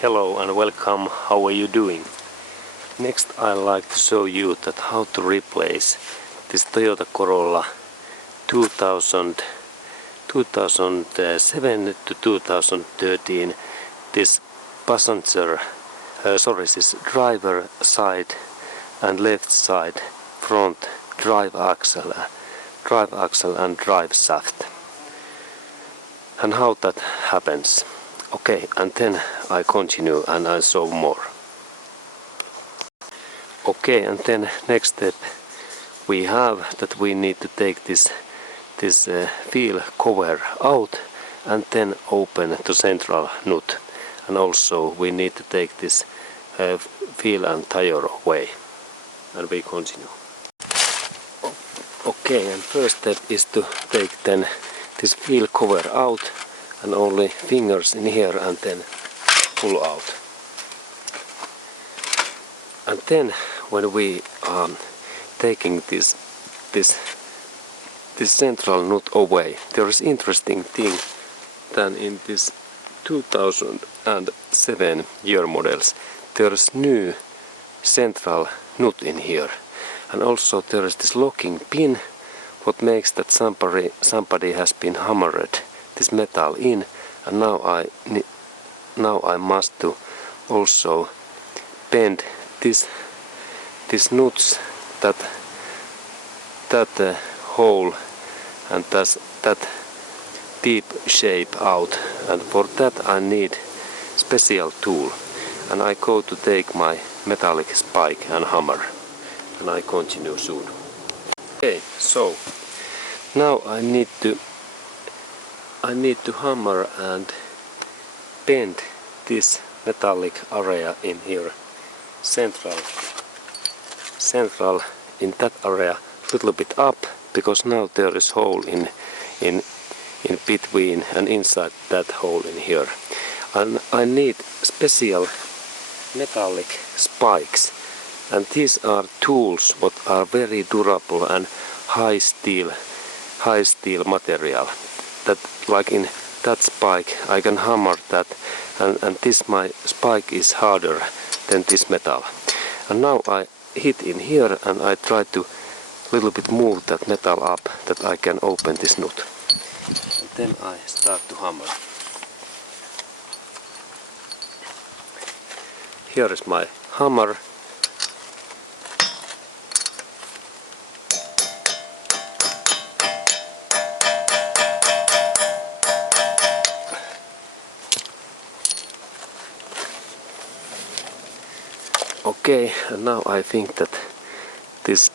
Hello and welcome. How are you doing? Next I'd like to show you that how to replace this Toyota Corolla 2007 to 2013, this this driver side and left side front drive axle and drive shaft, and how that happens. Okay, and then I continue and I show more. Okay, and then next step we have that we need to take this wheel cover out and then open the central nut, and also we need to take this wheel and tire away, and we continue. Okay, and first step is to take then this wheel cover out and only fingers in here and then pull out. And then when we are taking this central nut away, there is interesting thing that in this 2007 year models there is new central nut in here, and also there is this locking pin what makes that somebody has been hammered this metal in, and now I must to also bend this nuts that hole and that deep shape out, and for that I need special tool, and I go to take my metallic spike and hammer, and I continue soon. Okay, so now I need to hammer and bend this metallic area in here, central in that area, little bit up, because now there is hole in between and inside that hole in here, and I need special metallic spikes, and these are tools what are very durable and high steel material, that like in that spike I can hammer that, and this my spike is harder than this metal, and now I hit in here and I try to little bit move that metal up that I can open this nut, and then I start to hammer. Here is my hammer. Okay, and now I think that this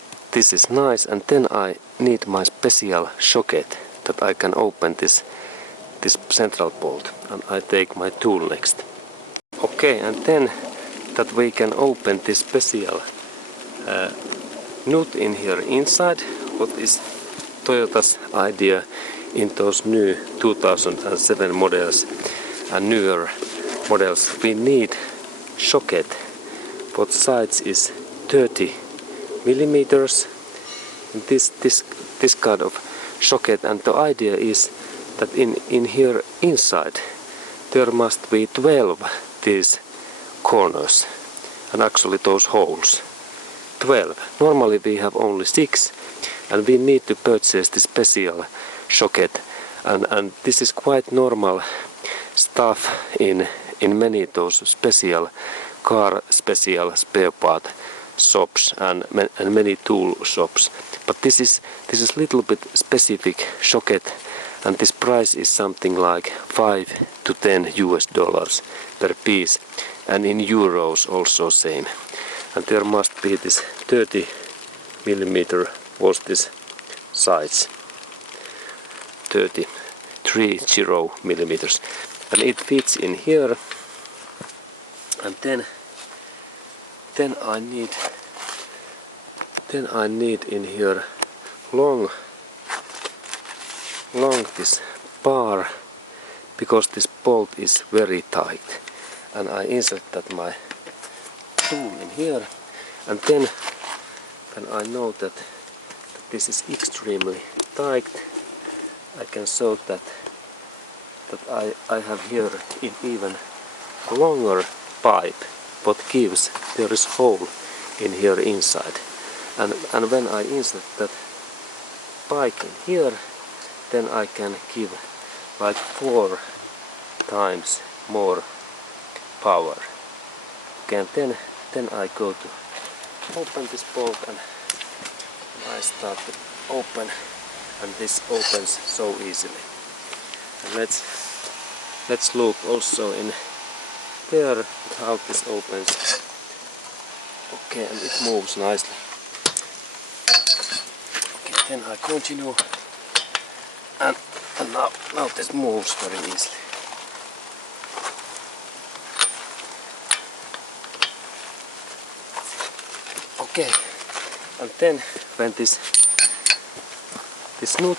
is nice, and then I need my special socket that I can open this central bolt, and I take my tool next. Okay, and then that we can open this special nut in here inside, what is Toyota's idea in those new 2007 models and newer models. We need socket. Both sides is 30 millimeters. This kind of socket, and the idea is that in here inside there must be 12 these corners, and actually those holes 12. Normally we have only 6, and we need to purchase this special socket, and this is quite normal stuff in many those special car special spare part shops and many tool shops, but this is little bit specific socket, and this price is something like 5 to 10 US dollars per piece, and in euros also same, and there must be this 30 millimeter was this size, 30 millimeters, and it fits in here. And then I need in here long this bar, because this bolt is very tight, and I insert that my tool in here, and then when I know that this is extremely tight, I can show that I have here even longer pipe what gives there is hole in here inside, and when I insert that pipe in here, then I can give like 4 times more power. Okay, and then I go to open this bolt, and I start to open, and this opens so easily. And let's look also in there how this opens. Okay, and it moves nicely. Okay, then I continue, and now this moves very easily. Okay, and then when this nut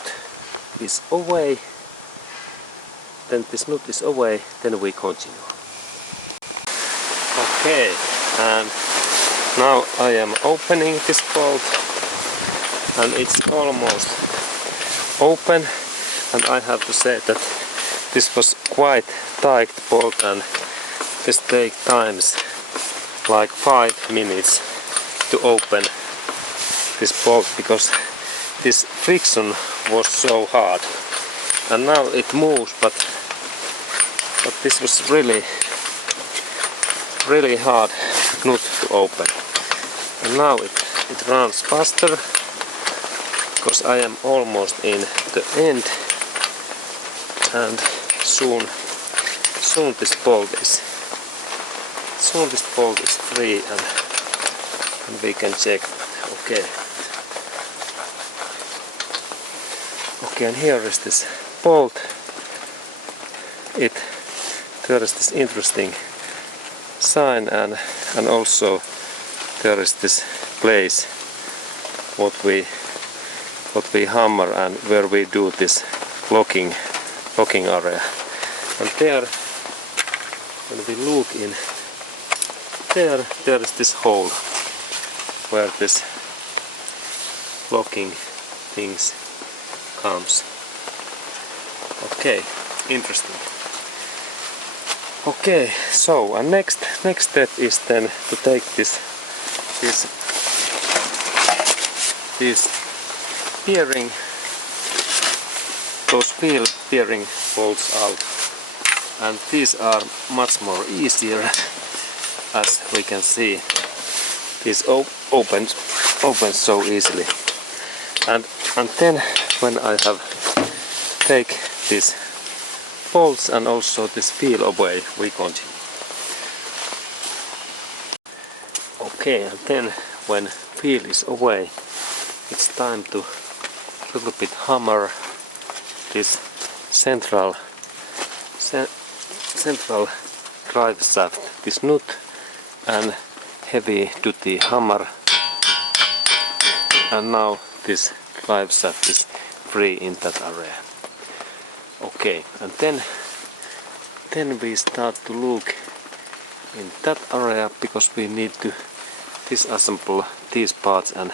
is away, then we continue. Okay, and now I am opening this bolt, and it's almost open, and I have to say that this was quite tight bolt, and this takes times like 5 minutes to open this bolt because this friction was so hard. And now it moves, but this was really hard nut to open. And now it runs faster because I am almost in the end, and soon this bolt is free, and we can check. Okay, and here is this bolt. There is this interesting sign, and also there is this place what we hammer and where we do this locking area. And there, when we look in there is this hole where this locking things comes. Okay, interesting. Okay, so and next step is then to take these bearing, those wheel bearing bolts out, and these are much more easier, as we can see. This opens so easily, and then when I have take these bolts and also this wheel away, we continue. Okay, and then when wheel is away, it's time to little bit hammer this central drive shaft, this nut, and heavy duty hammer, and now this drive shaft is free in that area. Okay, and then we start to look in that area because we need to disassemble these parts, and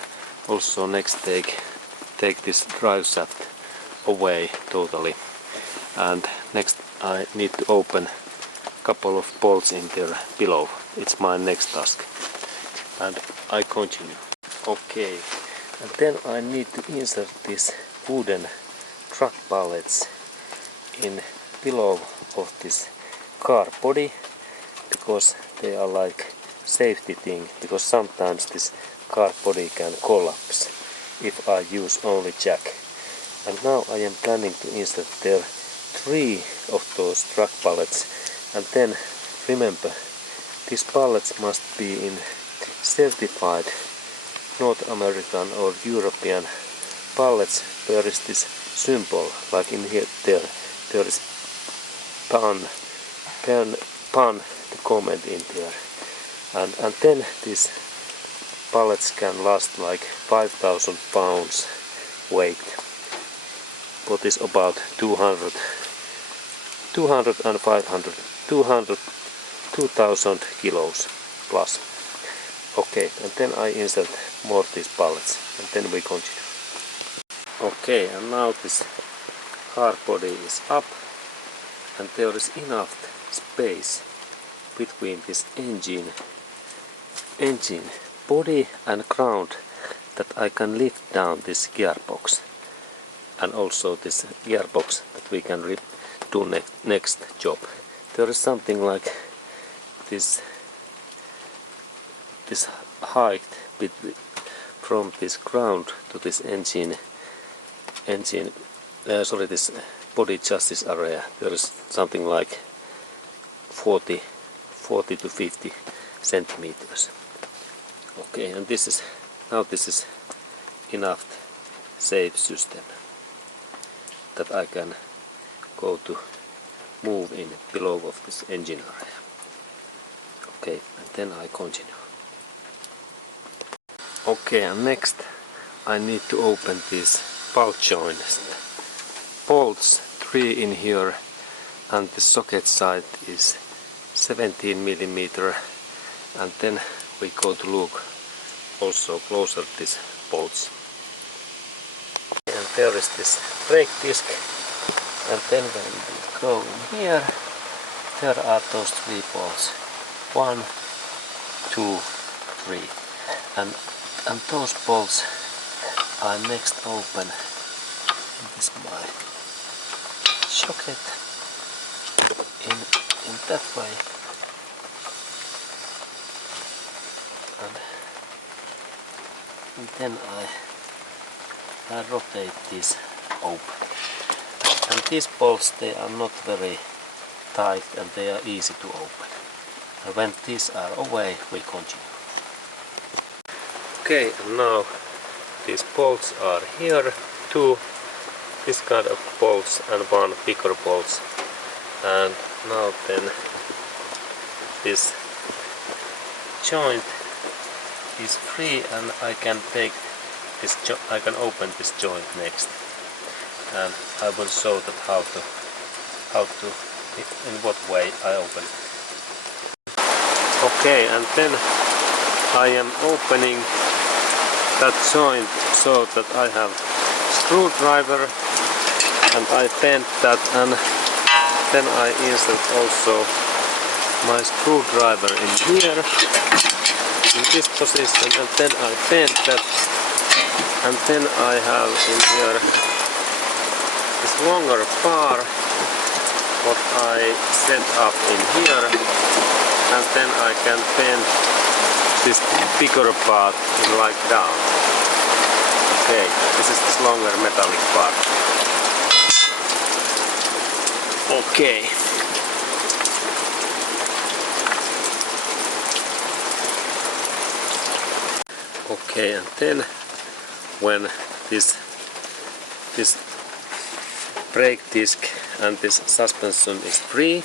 also next take this drive shaft away totally. And next I need to open a couple of bolts in there below. It's my next task, and I continue. Okay, and then I need to insert these wooden truck pallets in below of this car body, because they are like safety thing, because sometimes this car body can collapse if I use only jack. And now I am planning to insert there 3 of those truck pallets, and then remember, these pallets must be in certified North American or European pallets where is this symbol, like in here there is pan the comment in there, and then these pallets can last like 5,000 pounds weight, what is about 200 and 500, 2,000 kilos plus. Okay, and then I insert more of these pallets, and then we continue. Okay, and now this car body is up, and there is enough space between this engine body and ground that I can lift down this gearbox, and also this gearbox that we can do next job. There is something like this height from this ground to this this body chassis area. There is something like 40 to 50 centimeters. Okay, and this is enough safe system that I can go to move in below of this engine area. Okay, and then I continue. Okay, and next I need to open these bolt joints. Bolts 3 in here, and the socket side is 17 millimeter, and then we go to look also closer at these bolts. And there is this brake disc, and then when we go in here, there are those 3 bolts. 1, 2, 3, and those bolts are next open. This is my socket in that way, and then I rotate this open. And these bolts, they are not very tight and they are easy to open. And when these are away, we continue. Okay, and now these bolts are here, 2 this kind of bolts and 1 bigger bolts. And now then this joint is free, and I can take this I can open this joint next, and I will show that how to in what way I open it. Okay, and then I am opening that joint so that I have screwdriver, and I bend that, and then I insert also my screwdriver in here in this position, and then I bend that, and then I have in here this longer bar what I set up in here, and then I can bend this bigger part in like down. Okay, this is this longer metallic part. Okay. Okay, and then when this brake disc and this suspension is free,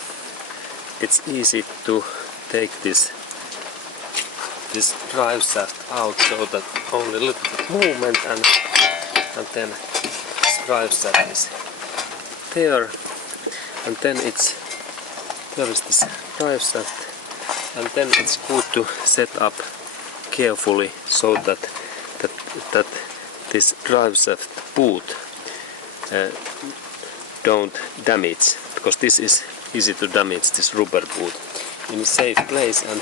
it's easy to take this drive shaft out, so that only a little bit movement, and then this drive shaft is there, and then there is this drive shaft, and then it's good to set up carefully so that this drive shaft boot don't damage, because this is easy to damage, this rubber boot, in a safe place, and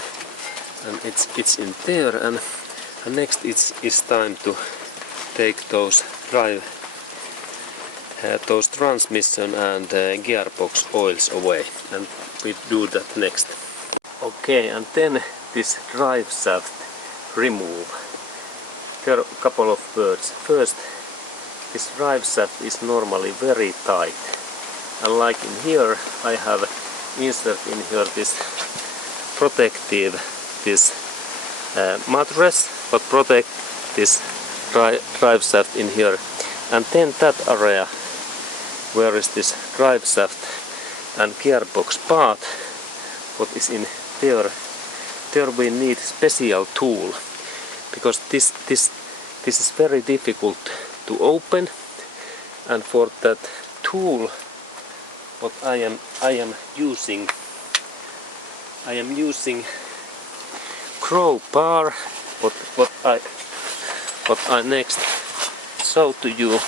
it's in there, and next it's time to take those those transmission and gearbox oils away, and we do that next. Okay, and then this drive shaft remove. There are a couple of words. First, this drive shaft is normally very tight, and like in here I have insert in here this protective mattress, but protect this drive shaft in here, and then that area where is this drive shaft and gearbox part, what is in there we need special tool, because this is very difficult to open, and for that tool what I am using crowbar, what I next show to you.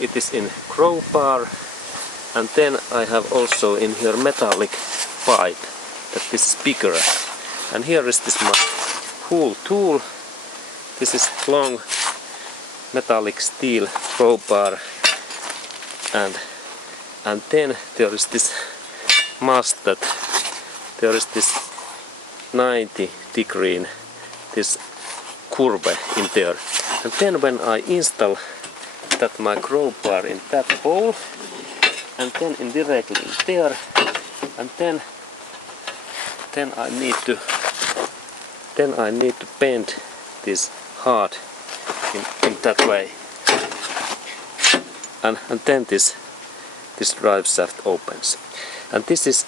It is in crowbar, and then I have also in here metallic pipe that this is bigger. And here is this my whole tool. This is long metallic steel crowbar, and then there is this mast that there is this 90-degree this curve in there. And then when I install that my crowbar in that hole, and then indirectly in there, and then I need to bend this hard in that way, and then this drive shaft opens. And this is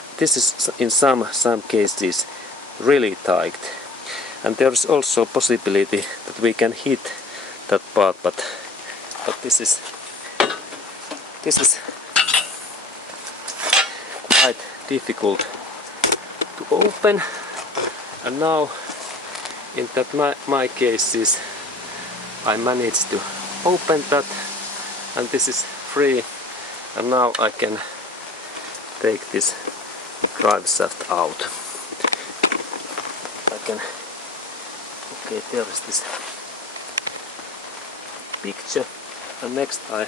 in some cases really tight, and there is also possibility that we can hit that part, but this is quite difficult to open. And now in that my cases I managed to open that, and this is free, and now I can take this drive shaft out. Okay, there is this picture, and next I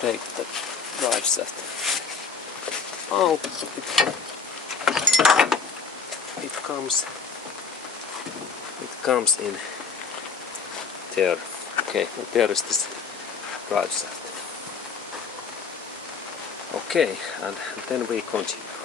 take the drive shaft out. It comes in there. Okay, and there is this drive shaft. Okay, and then we continue.